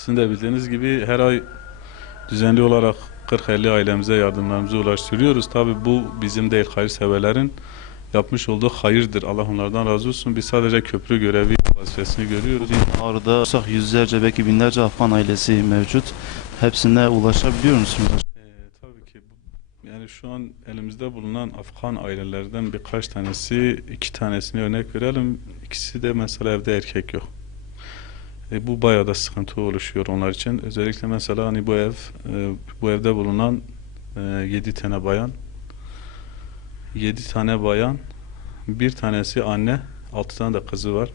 Sizin de bildiğiniz gibi her ay düzenli olarak 40-50 ailemize yardımlarımızı ulaştırıyoruz. Tabi bu bizim değil hayırseverlerin yapmış olduğu hayırdır. Allah onlardan razı olsun. Biz sadece köprü görevi vazifesini görüyoruz. Ağrı'da yüzlerce belki binlerce Afgan ailesi mevcut. Hepsine ulaşabiliyor musunuz? Ee, tabii ki bu- yani şu an elimizde bulunan Afgan ailelerden birkaç tanesi, iki tanesini örnek verelim. İkisi de mesela evde erkek yok. E, bu bayağı da sıkıntı oluşuyor onlar için. Özellikle mesela hani bu ev, e, bu evde bulunan e, yedi tane bayan, yedi tane bayan, bir tanesi anne, altı tane de kızı var.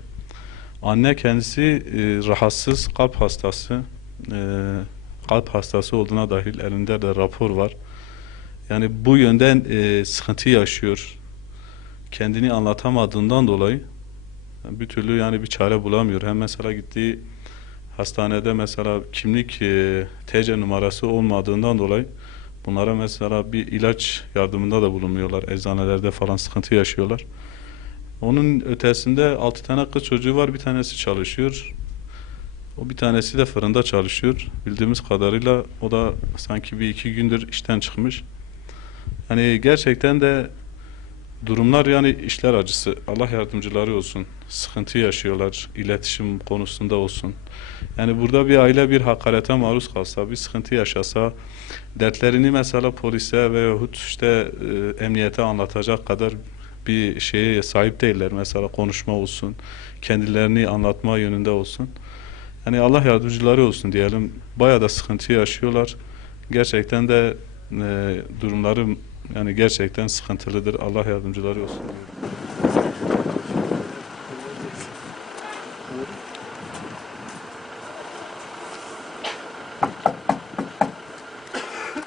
Anne kendisi e, rahatsız, kalp hastası. E, kalp hastası olduğuna dahil elinde de rapor var. Yani bu yönden e, sıkıntı yaşıyor. Kendini anlatamadığından dolayı bir türlü yani bir çare bulamıyor. Hem mesela gittiği hastanede mesela kimlik e, TC numarası olmadığından dolayı bunlara mesela bir ilaç yardımında da bulunmuyorlar. Eczanelerde falan sıkıntı yaşıyorlar. Onun ötesinde altı tane kız çocuğu var. Bir tanesi çalışıyor. O bir tanesi de fırında çalışıyor. Bildiğimiz kadarıyla o da sanki bir iki gündür işten çıkmış. Yani gerçekten de durumlar yani işler acısı. Allah yardımcıları olsun. Sıkıntı yaşıyorlar. iletişim konusunda olsun. Yani burada bir aile bir hakarete maruz kalsa, bir sıkıntı yaşasa, dertlerini mesela polise veyahut işte e, emniyete anlatacak kadar bir şeye sahip değiller. Mesela konuşma olsun, kendilerini anlatma yönünde olsun. Yani Allah yardımcıları olsun diyelim. Bayağı da sıkıntı yaşıyorlar. Gerçekten de e, durumları yani gerçekten sıkıntılıdır. Allah yardımcıları olsun.